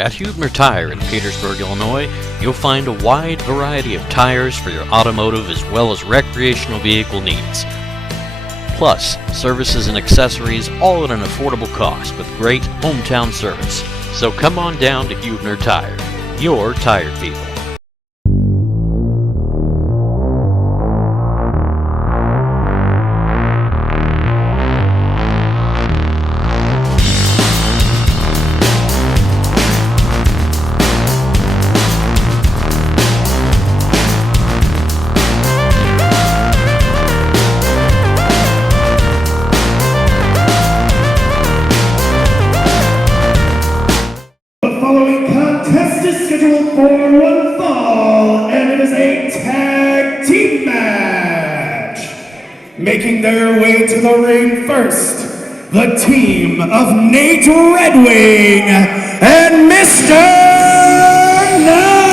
At Huebner Tire in Petersburg, Illinois, you'll find a wide variety of tires for your automotive as well as recreational vehicle needs. Plus, services and accessories all at an affordable cost with great hometown service. So come on down to Huebner Tire, your tire people. Making their way to the ring first, the team of Nate Redwing and Mr. Nice.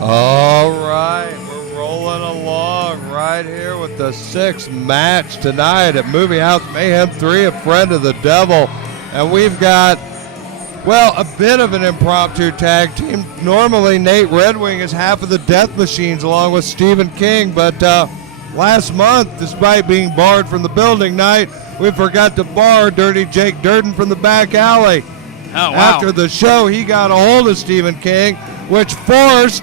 All right, we're rolling along right here with the sixth match tonight at Movie House Mayhem 3, A Friend of the Devil. And we've got, well, a bit of an impromptu tag team. Normally, Nate Redwing is half of the Death Machines along with Stephen King, but last month, despite being barred from the building night, we forgot to bar Dirty Jake Dirden from the back alley. Oh, wow. After the show, he got a hold of Stephen King, which forced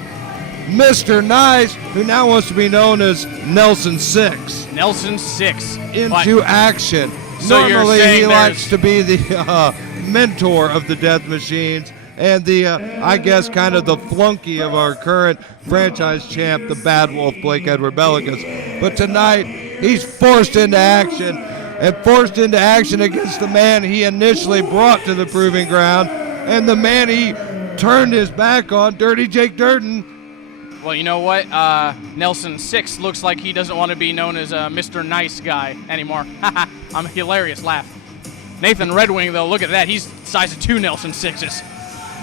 Mr. Nice, who now wants to be known as Nelson Sixx, Nelson Sixx into action. So Normally, you're saying he likes to be the mentor of the Death Machines and the, I guess, kind of the flunky of our current franchise champ, the Bad Wolf, Blake Edward Bellicus. But tonight, he's forced into action, and forced into action against the man he initially brought to the proving ground, and the man he turned his back on, Dirty Jake Dirden. Well, you know what? Nelson Sixx looks like he doesn't want to be known as Mr. Nice Guy anymore. I'm a hilarious laugh. Nathan Redwing, though, look at that. He's the size of 2 Nelson Sixxes.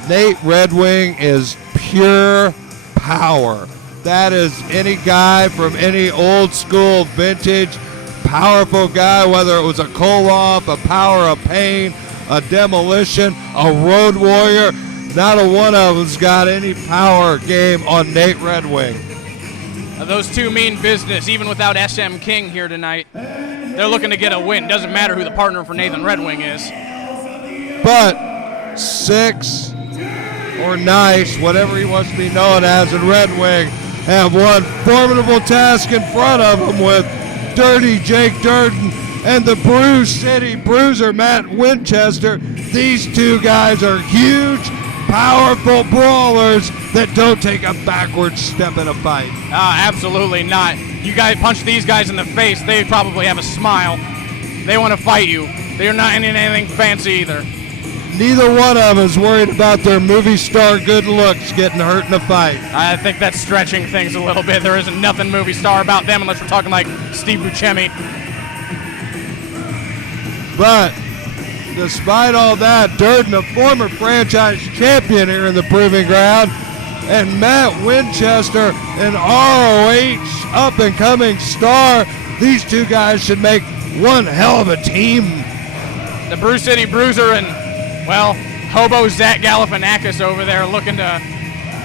Nate Redwing is pure power. That is any guy from any old school, vintage, powerful guy, whether it was a Koloff, a Power of Pain, a Demolition, a Road Warrior. Not a one of them's got any power game on Nate Redwing. Those two mean business, even without SM King here tonight. They're looking to get a win. Doesn't matter who the partner for Nathan Redwing is. But Sixx or Nice, whatever he wants to be known as in Redwing, have one formidable task in front of him with Dirty Jake Dirden and the Bruise City Bruiser Matt Winchester. These two guys are huge, powerful brawlers that don't take a backward step in a fight. Absolutely not. You guys punch these guys in the face, they probably have a smile. They want to fight you. They're not in anything fancy either. Neither one of them is worried about their movie star good looks getting hurt in a fight. I think that's stretching things a little bit. There isn't nothing movie star about them unless we're talking like Steve Buscemi. But despite all that, Durden, a former franchise champion here in the Proving Ground, and Matt Winchester, an ROH up-and-coming star. These two guys should make one hell of a team. The Bruce City Bruiser and, well, hobo Zach Galifianakis over there looking to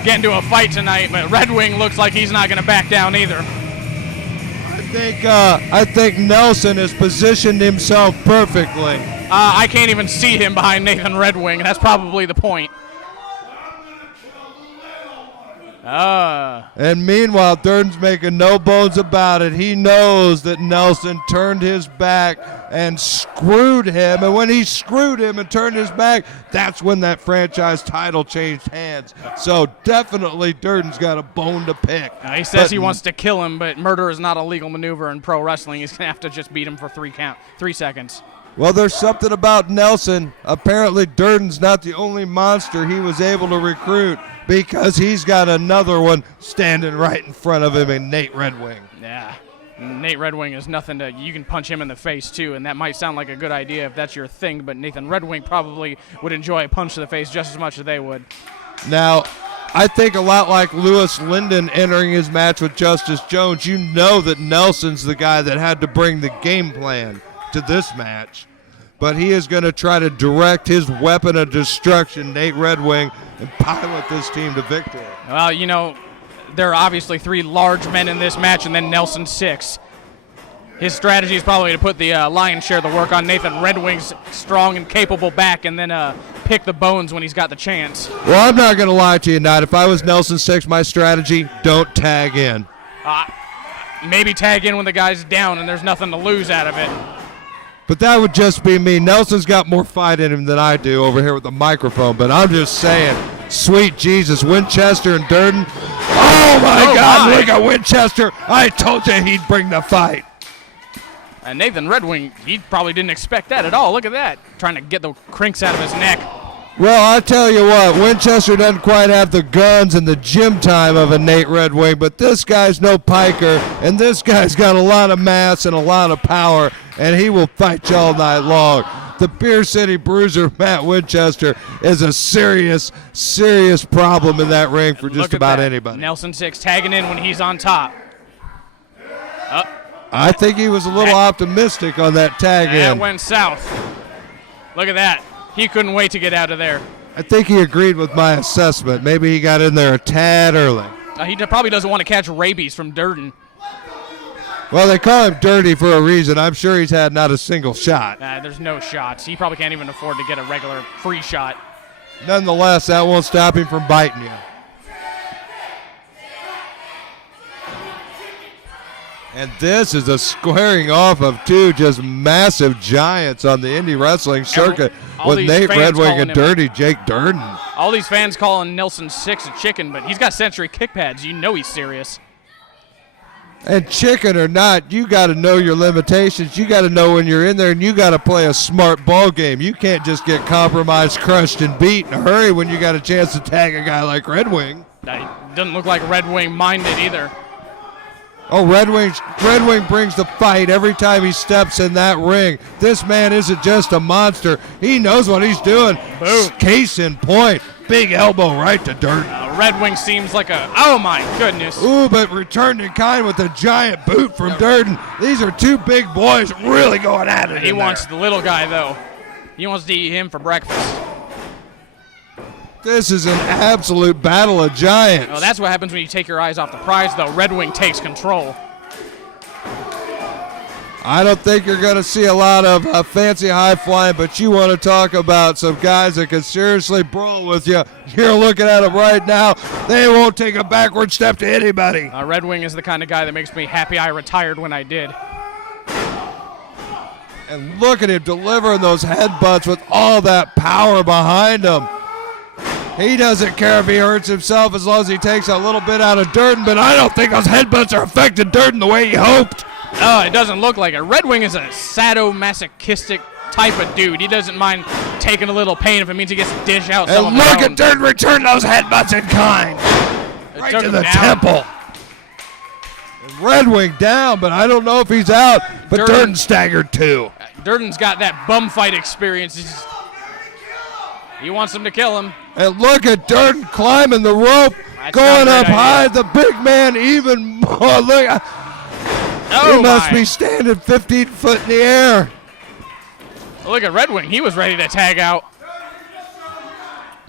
get into a fight tonight, but Redwing looks like he's not going to back down either. I think Nelson has positioned himself perfectly. I can't even see him behind Nathan Redwing, and that's probably the point. And meanwhile, Durden's making no bones about it. He knows that Nelson turned his back and screwed him. And when he screwed him and turned his back, that's when that franchise title changed hands. So definitely Durden's got a bone to pick. He says he wants to kill him, but murder is not a legal maneuver in pro wrestling. He's going to have to just beat him for 3 seconds. Well, there's something about Nelson. Apparently, Durden's not the only monster he was able to recruit, because he's got another one standing right in front of him in Nate Redwing. Yeah, Nate Redwing is nothing to, you can punch him in the face too, and that might sound like a good idea if that's your thing, but Nathan Redwing probably would enjoy a punch to the face just as much as they would. Now, I think a lot like Lewis Linden entering his match with Justice Jones, you know that Nelson's the guy that had to bring the game plan to this match. But he is going to try to direct his weapon of destruction, Nate Redwing, and pilot this team to victory. Well, you know, there are obviously 3 large men in this match, and then Nelson Sixx. His strategy is probably to put the lion's share of the work on Nathan Redwing's strong and capable back, and then pick the bones when he's got the chance. Well, I'm not going to lie to you, Knight. If I was Nelson Sixx, my strategy, don't tag in. Maybe tag in when the guy's down and there's nothing to lose out of it. But that would just be me. Nelson's got more fight in him than I do over here with the microphone. But I'm just saying, sweet Jesus, Winchester and Dirden. Oh, my God, look at Winchester. I told you he'd bring the fight. And Nathan Redwing, he probably didn't expect that at all. Look at that, trying to get the crinks out of his neck. Well, I tell you what, Winchester doesn't quite have the guns and the gym time of a Nate Redwing, but this guy's no piker, and this guy's got a lot of mass and a lot of power, and he will fight you all night long. The Beer City Bruiser, Matt Winchester, is a serious, serious problem in that ring for just about anybody. Nelson Sixx tagging in when he's on top. I think he was a little optimistic on that tag in. That went south. Look at that. He couldn't wait to get out of there. I think he agreed with my assessment. Maybe he got in there a tad early. He probably doesn't want to catch rabies from Dirden. Well, they call him Dirty for a reason. I'm sure he's had not a single shot. There's no shots. He probably can't even afford to get a regular free shot. Nonetheless, that won't stop him from biting you. And this is a squaring off of 2 just massive giants on the indie wrestling circuit with Nate Redwing and Dirty Jake Dirden. All these fans calling Nelson Sixx a chicken, but he's got Century kick pads. You know he's serious. And chicken or not, you got to know your limitations. You got to know when you're in there, and you got to play a smart ball game. You can't just get compromised, crushed, and beat in a hurry when you got a chance to tag a guy like Redwing. Doesn't look like Redwing minded either. Oh, Redwing brings the fight every time he steps in that ring. This man isn't just a monster. He knows what he's doing. Boom. Case in point. Big elbow right to Dirden. Redwing seems like oh my goodness. Ooh, but returned in kind with a giant boot from Dirden. These are 2 big boys really going at it. He wants the little guy, though. He wants to eat him for breakfast. This is an absolute battle of giants. Well, that's what happens when you take your eyes off the prize, though. Redwing takes control. I don't think you're going to see a lot of fancy high flying, but you want to talk about some guys that can seriously brawl with you. You're looking at them right now. They won't take a backward step to anybody. Redwing is the kind of guy that makes me happy I retired when I did. And look at him delivering those headbutts with all that power behind him. He doesn't care if he hurts himself as long as he takes a little bit out of Dirden, but I don't think those headbutts are affecting Dirden the way he hoped. Oh, it doesn't look like it. Redwing is a sadomasochistic type of dude. He doesn't mind taking a little pain if it means he gets to dish out some of his look own. at Dirden return those headbutts in kind. Right to the temple. And Redwing down, but I don't know if he's out. But Dirden staggered too. Durden's got that bum fight experience. He wants him to kill him. And look at Dirden climbing the rope, going up high. The big man even more. Look, he must be standing 15 foot in the air. Look at Redwing. He was ready to tag out.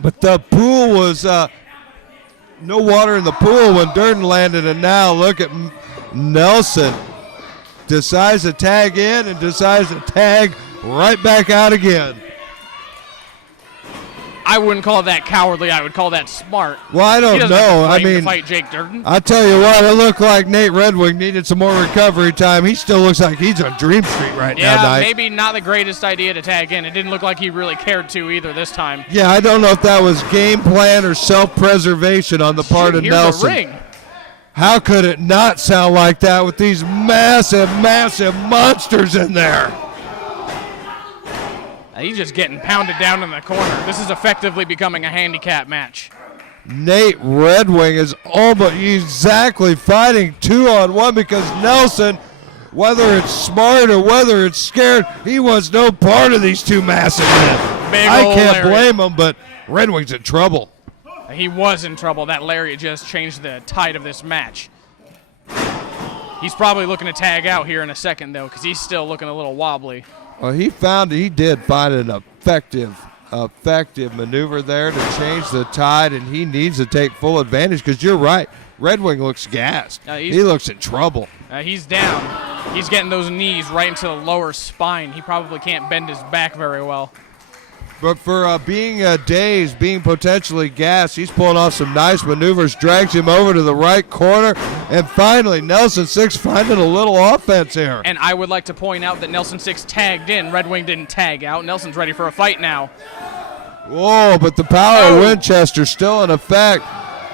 But the pool was no water in the pool when Dirden landed. And now look at Nelson. Decides to tag in and decides to tag right back out again. I wouldn't call that cowardly. I would call that smart. Well, I don't know. I mean, to fight Jake Dirden. I tell you what, it looked like Nate Redwing needed some more recovery time. He still looks like he's on Dream Street right now. Yeah, maybe not the greatest idea to tag in. It didn't look like he really cared to either this time. Yeah, I don't know if that was game plan or self-preservation on the part of Nelson. Here's a ring. How could it not sound like that with these massive, massive monsters in there? He's just getting pounded down in the corner. This is effectively becoming a handicap match. Nate Redwing is almost exactly fighting 2-on-1 because Nelson, whether it's smart or whether it's scared, he wants no part of these 2 massive men. I can't blame him, but Redwing's in trouble. He was in trouble. That lariat just changed the tide of this match. He's probably looking to tag out here in a second, though, because he's still looking a little wobbly. Well, he did find an effective maneuver there to change the tide, and he needs to take full advantage because you're right. Redwing looks gassed. He looks in trouble. He's down. He's getting those knees right into the lower spine. He probably can't bend his back very well. But for being dazed, being potentially gassed, he's pulling off some nice maneuvers, drags him over to the right corner, and finally Nelson Sixx finding a little offense here. And I would like to point out that Nelson Sixx tagged in. Redwing didn't tag out. Nelson's ready for a fight now. Whoa, but the power of Winchester still in effect.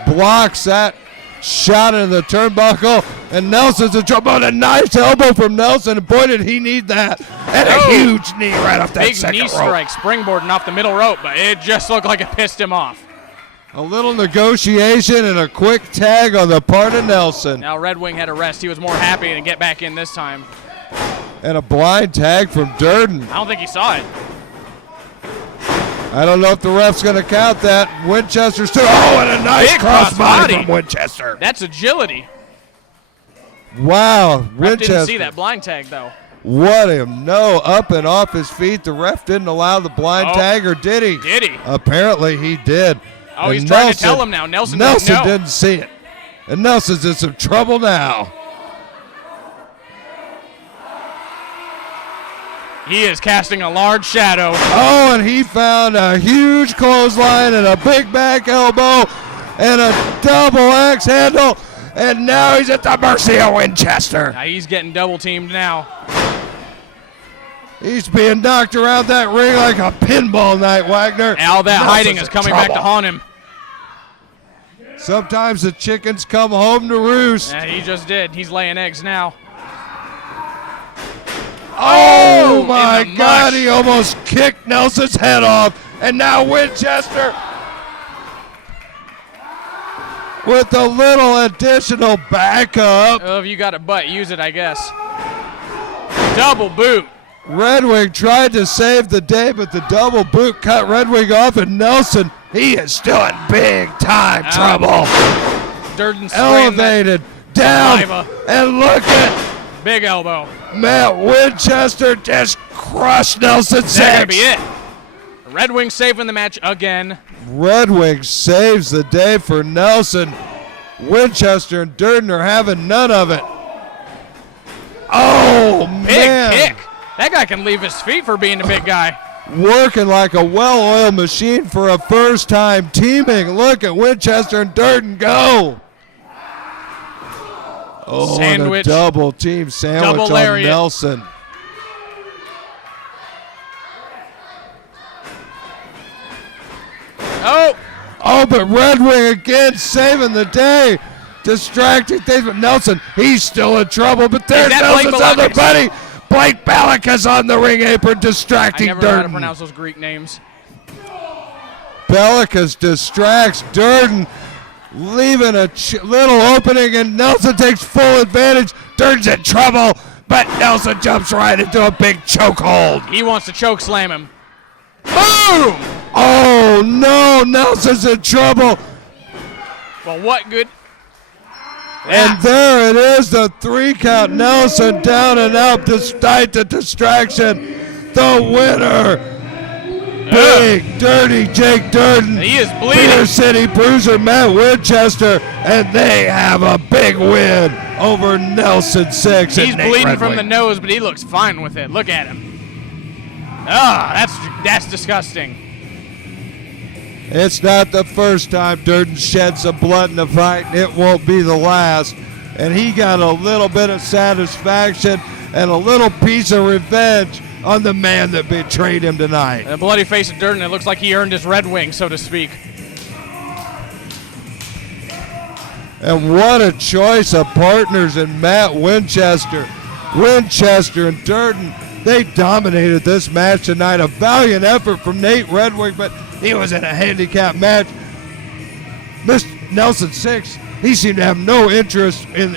Blocks that shot into the turnbuckle, and Nelson's in trouble. And a nice elbow from Nelson, and boy, did he need that. And a huge knee right off that big second knee rope. strike, springboarding off the middle rope, but it just looked like it pissed him off. A little negotiation and a quick tag on the part of Nelson. Now Redwing had a rest. He was more happy to get back in this time. And a blind tag from Dirden. I don't think he saw it. I don't know if the ref's going to count that. Winchester still. Oh, and a nice crossbody from Winchester. That's agility. Wow, Ref Winchester. didn't see that blind tag, though. What him? No, up and off his feet. The ref didn't allow the blind tag, or did he? Did he? Apparently he did. Oh, he's trying to tell him now. Nelson didn't see it. And Nelson's in some trouble now. He is casting a large shadow. Oh, and he found a huge clothesline and a big back elbow and a double axe handle. And now he's at the mercy of Winchester. Now he's getting double teamed now. He's being knocked around that ring like a pinball night, Wagner. And all that hiding is coming back to haunt him. Sometimes the chickens come home to roost. Yeah, he just did. He's laying eggs now. Oh my God, he almost kicked Nelson's head off. And now Winchester with a little additional backup. Oh, if you got a butt, use it, I guess. Double boot. Redwing tried to save the day, but the double boot cut Redwing off, and Nelson, he is still in big time trouble. Durden elevated, down, and look at big elbow. Matt Winchester just crushed Nelson Sixx. That's gonna be it. Redwing saving the match again. Redwing saves the day for Nelson. Winchester and Dirden are having none of it. Oh, man. Big kick. That guy can leave his feet for being a big guy. Working like a well-oiled machine for a first-time teaming. Look at Winchester and Dirden go. Oh, sandwich. And a double team sandwich double on Nelson. Oh, but Redwing again saving the day. Distracting things, but Nelson, he's still in trouble. But there's Nelson's other buddy. Blake Bellica's on the ring apron distracting Dirden. I never know how to pronounce those Greek names. Bellica's distracts Dirden, leaving a little opening, and Nelson takes full advantage. Dirden's in trouble, but Nelson jumps right into a big chokehold. He wants to choke slam him. Boom! Oh, no, Nelson's in trouble. Well, what good? And there it is, the 3 count. Nelson down and out despite the distraction. The winner, Big Dirty Jake Dirden. He is bleeding. Beer City Bruiser Matt Winchester, and they have a big win over Nelson Sixx. He's bleeding from the nose, but he looks fine with it. Look at him. That's disgusting. It's not the first time Dirden shed some blood in the fight. It won't be the last. And he got a little bit of satisfaction and a little piece of revenge on the man that betrayed him tonight. The bloody face of Dirden, it looks like he earned his Redwing, so to speak. And what a choice of partners in Matt Winchester. Winchester and Dirden, they dominated this match tonight. A valiant effort from Nate Redwing, but he was in a handicap match. Mr. Nelson Sixx, he seemed to have no interest in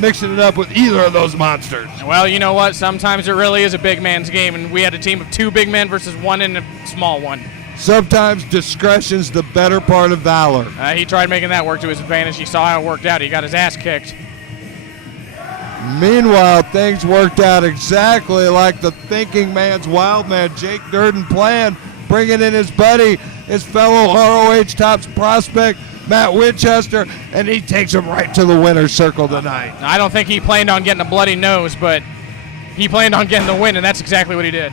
mixing it up with either of those monsters. Well, you know what? Sometimes it really is a big man's game, and we had a team of 2 big men versus 1 and a small one. Sometimes discretion's the better part of valor. He tried making that work to his advantage. He saw how it worked out. He got his ass kicked. Meanwhile, things worked out exactly like the thinking man's wild man, Jake Dirden, planned, bringing in his buddy, his fellow ROH Tops prospect, Matt Winchester, and he takes him right to the winner's circle tonight. I don't think he planned on getting a bloody nose, but he planned on getting the win, and that's exactly what he did.